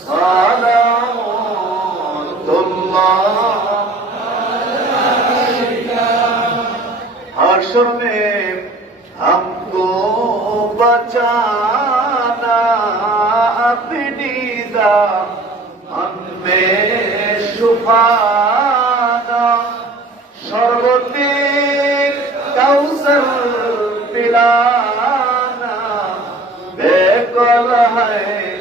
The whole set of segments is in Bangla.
صلوات الله عليك حشر میں ہم کو بچانا اپنی দান میں شفانا সর্বদিক কাউসার পিলানা বেকল হয়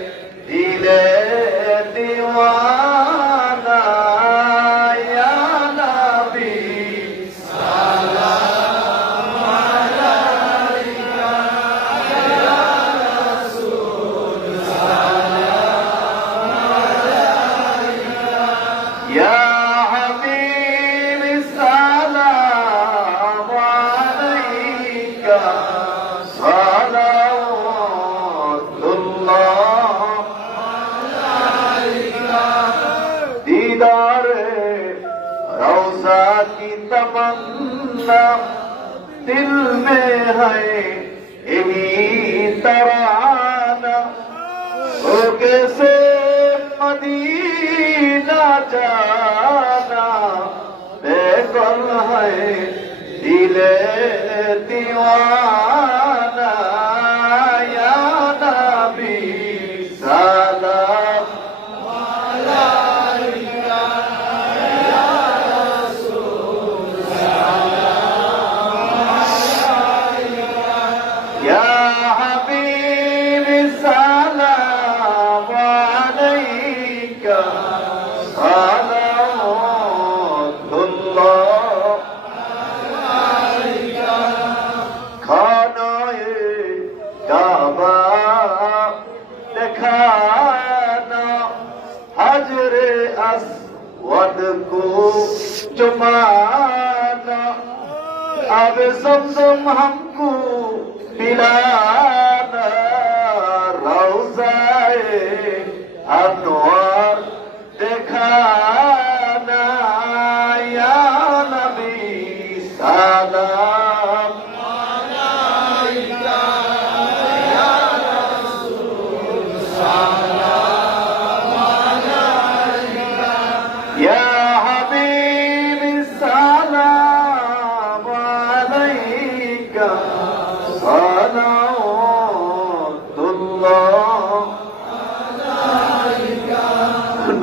तमन्ना दिल में है इन्हीं तराना। हो कैसे मदीना जाना। बेगम है दिले दीवाना। وادکو جمانا آب زمزم ہم کو پلانا روزائے انو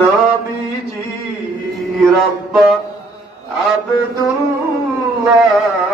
نبيجي رب عبد الله